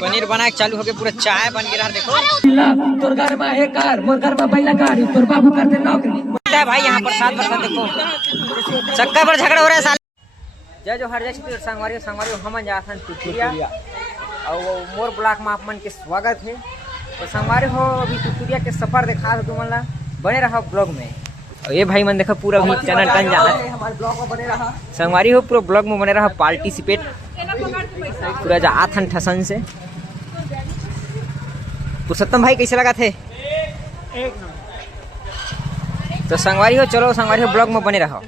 पनीर बना के चालू हो गया, पूरा चाय बन गया। देखो तोर घर में है कार, मोर घर में पहला कार, तोर बाबू करते नौकरी भाई यहाँ पर 7% देखो चक्का पर झगड़ा हो रहा है साल। जय जो हर जय छत्तीसगढ़ संगवारी संगवारी हम जाथन तुतुरिया और मोर ब्लॉक में आप मन के स्वागत है। तो संगवारी हो अभी तुतुरिया के सफर दिखा तुम ला बने रहा ब्लॉग में। और ये भाई मन देखा पूरा भी चैनल टन जा हमारे ब्लॉग में बने रहा संगवारी हो, पूरा ब्लॉग में बने रहा पार्टिसिपेट पूरा जा आथन ठसन से। पुरुषोत्तम भाई कैसे लगा थे? तो संगवारी हो चलो संगवारी हो ब्लॉग में बने रहो।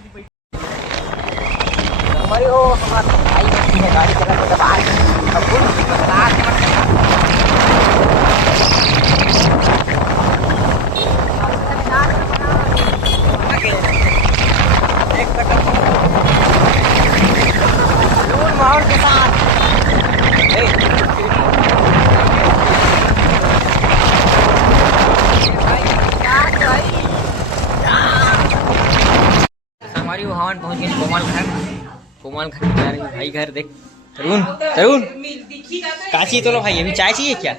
संगवारी हो हमारा भाई है गाड़ी चला के बाहर अब फुल क्लास एक सेकंड माहौल के साथ हवन पहुंच गए कोमल घर जा रहे भाई। घर देख तरुण तरुण काची तो लो भाई, अभी चाय चाहिए क्या?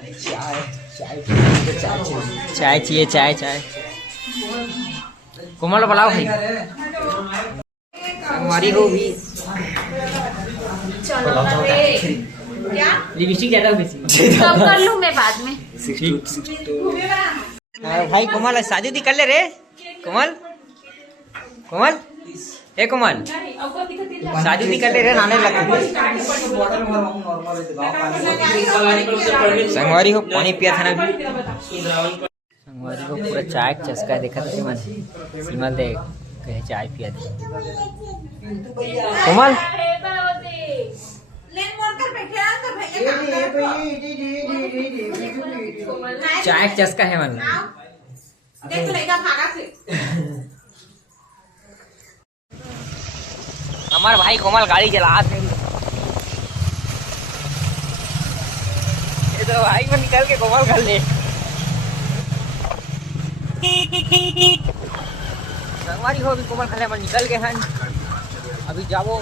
चाय चाहिए चाय चाय कोमल बुलाओ भाई। हमारी हो भी लिपस्टिक ज्यादा कर लूं मैं बाद में। भाई कोमल शादी कर ले रे कोमल। कोमल ए कोमल शादी निकल रहे नाने लगे संगवारी हो पानी पिया था ना भी। संगवारी को पूरा चाय चस्का देखा था सीमल दे कहे चाय पिया था कोमल। चाय चस्का है मन हमारे भाई कोमल गाड़ी चला थे। ये तो भाई में निकल के कोमल कर ले संगवारी हो भी कोमल खले में निकल गए हैं। अभी जाओ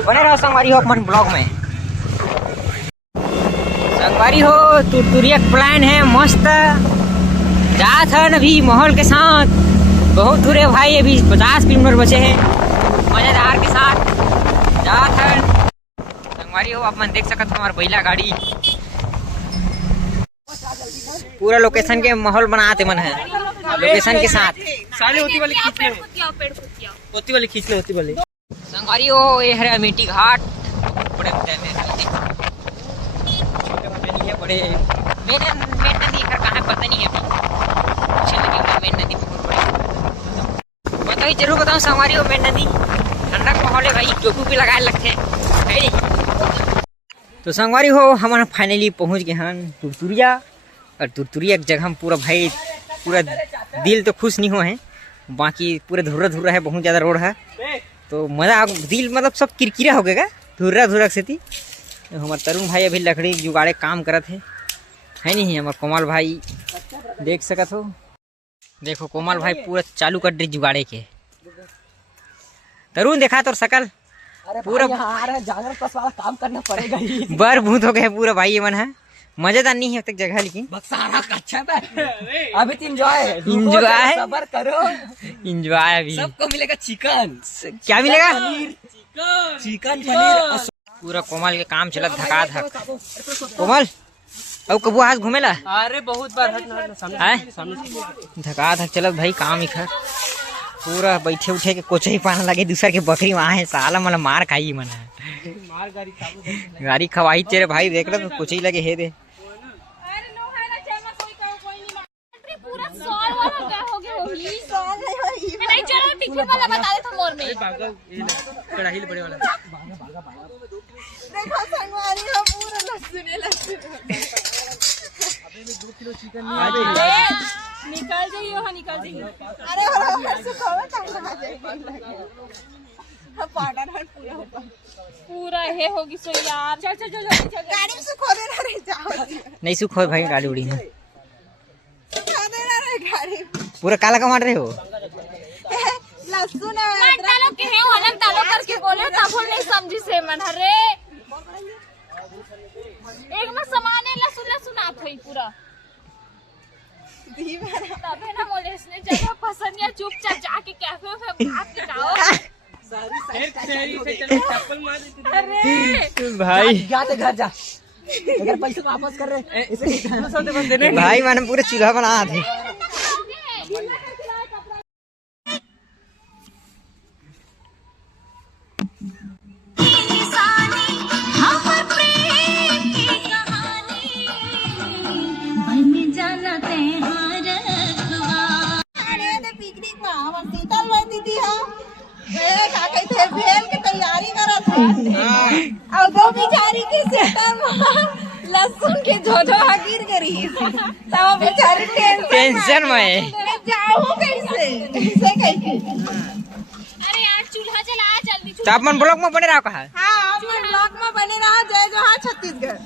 बने रहो संगवारी हो अपन ब्लॉग में। संगवारी हो तुतुरिया प्लान है मस्त जात है अभी माहौल के साथ बहुत दूर भाई। अभी 50 किलोमीटर बचे हैं मजेदार के साथ जात है संगवारी हो। आप मन देख सकते हो हमारा बैला गाड़ी पूरा लोकेशन के माहौल बनाते मन है लोकेशन के साथ सारे होती वाली खींच ले संगवारी हो। ये है अमेठी घाट बड़े छोटे बड़े मेन नदी कहाँ पता नहीं है अभी अच्छे लगे मेन नदी बताओ जरूर बताऊँ संगवारी हो। मेन नदी ठंडा माहौल है भाई, टोपी भी लगाए लगते हैं। तो संगवारी हो हम फाइनली पहुंच गए हैं तुरतुरिया। और तुरतुरिया एक जगह हम पूरा भाई पूरा दिल तो खुश नहीं हुआ है, बाकी पूरा धुर्रा धुर्रा है, बहुत ज़्यादा रोड है तो मज़ा दिल मतलब सब किरकिरा हो गएगा धुर्रा धुर्रा से थी। तो हमारे तरुण भाई अभी लकड़ी जुगाड़े काम करत है नहीं हमारे कोमल भाई देख सकत हो। देखो कोमल भाई पूरा चालू कर दी जुगाड़े के। तरुण देखा तो सकल पूरा जानवर पास वाला काम करना पड़ेगा बर भूत हो गए पूरा भाई। ये मन है मजेदार नहीं है अब तक जगह लेकिन अच्छा था अभी तो एंजॉय सबर करो एंजॉय अभी सबको मिलेगा चिकन। क्या मिलेगा? चिकन पनीर। पूरा कोमल के काम चला धका धक। कोमल अब कबू आज घूमेला? अरे बहुत बार धका धक चलत भाई काम इखर पूरा बैठे उठे के कोचई पाना लगे दूसर के बकरी वहाँ है साला मतलब मार खाई मन है गाड़ी खवाही तेरे भाई देख लो तो कोचई लगे है दे निकल जाइए निकल जाइए। अरे पूरा हे होगी सो यार। चल चल चल गाड़ी में सुखो दे रे जाओ नहीं सुख हो भाई गाड़ी उड़ी है दे रे गाड़ी पूरा काला का मार रहे हो लहसुन डालो के है वाला डालो कर समझ के बोले तब हम नहीं समझी से मन अरे एक में समाने लसुन आप हुई पूरा तबे ना बोले इसने जगह पसंद या चुपचाप जाके कैफे में भाग के खाओ अरे भाई जा ते घर जा अगर पैसे वापस कर रहे इसे भाई मैंने पूरे चूल्हा बना थे पिकनिक में हम शीतल भाई दीदी का कहते भेल के तैयारी करत है और दो बेचारी के सेटर में लहसुन के झोझो गिर गई तब बेचारी टेंशन में जाऊं कैसे कैसे अरे यार चूल्हा जला जल्दी तो आप मन ब्लॉक में बने रहो कहा हाँ हम ब्लॉक में बने रहा जय जोहार छत्तीसगढ़